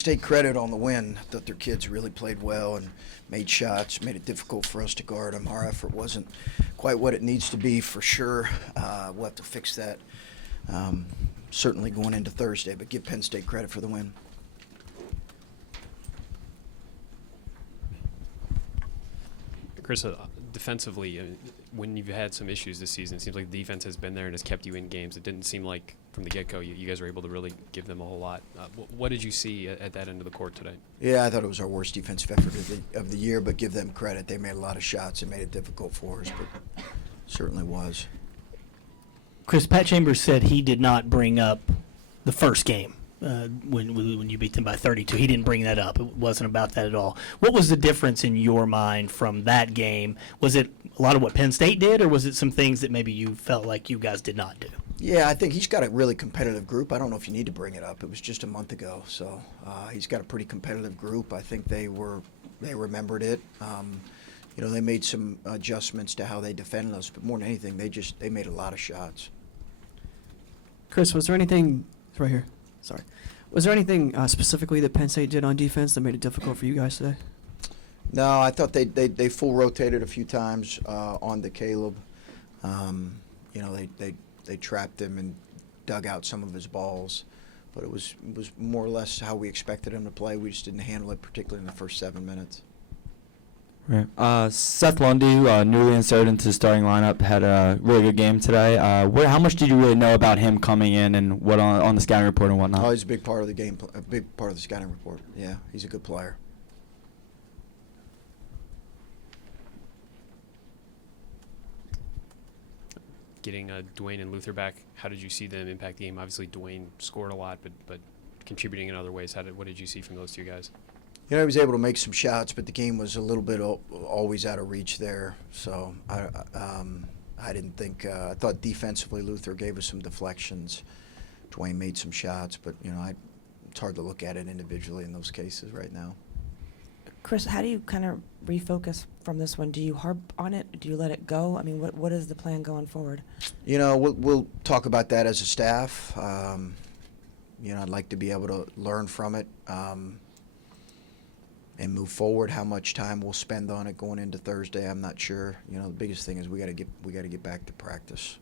State credit on the win. I thought their kids really played well and made shots, made it difficult for us to guard them. Our effort wasn't quite what it needs to be for sure. We'll have to fix that certainly going into Thursday, but give Penn State credit for the win. Chris, defensively, when you've had some issues this season, it seems like the defense has been there and has kept you in games. It didn't seem like from the get-go you guys were able to really give them a whole lot. What did you see at that end of the court today? Yeah, I thought it was our worst defensive effort of the year, but give them credit. They made a lot of shots and made it difficult for us, but certainly was. Chris, Pat Chambers said he did not bring up the first game when you beat them by 32. He didn't bring that up. It wasn't about that at all. What was the difference in your mind from that game? Was it a lot of what Penn State did, or was it some things that maybe you felt like you guys did not do? Yeah, I think he's got a really competitive group. I don't know if you need to bring it up. It was just a month ago, so he's got a pretty competitive group. I think they remembered it. They made some adjustments to how they defended us, but more than anything, they made a lot of shots. Chris, was there anything right here? Sorry. Was there anything specifically that Penn State did on defense that made it difficult for you guys today? No, I thought they full rotated a few times on to Caleb. They trapped him and dug out some of his balls, but it was more or less how we expected him to play. We just didn't handle it, particularly in the first 7 minutes. Right. Seth Lundy, newly inserted into the starting lineup, had a really good game today. How much did you really know about him coming in and what on the scouting report and whatnot? Oh, he's a big part of the game, a big part of the scouting report. Yeah, he's a good player. Getting Dwayne and Luther back, how did you see them impact the game? Obviously, Dwayne scored a lot, but contributing in other ways. What did you see from those two guys? He was able to make some shots, but the game was a little bit always out of reach there. So I didn't think. I thought defensively, Luther gave us some deflections. Dwayne made some shots, but it's hard to look at it individually in those cases right now. Chris, how do you kind of refocus from this one? Do you harp on it? Do you let it go? I mean, what is the plan going forward? We'll talk about that as a staff. I'd like to be able to learn from it and move forward. How much time we'll spend on it going into Thursday, I'm not sure. The biggest thing is we got to get back to practice.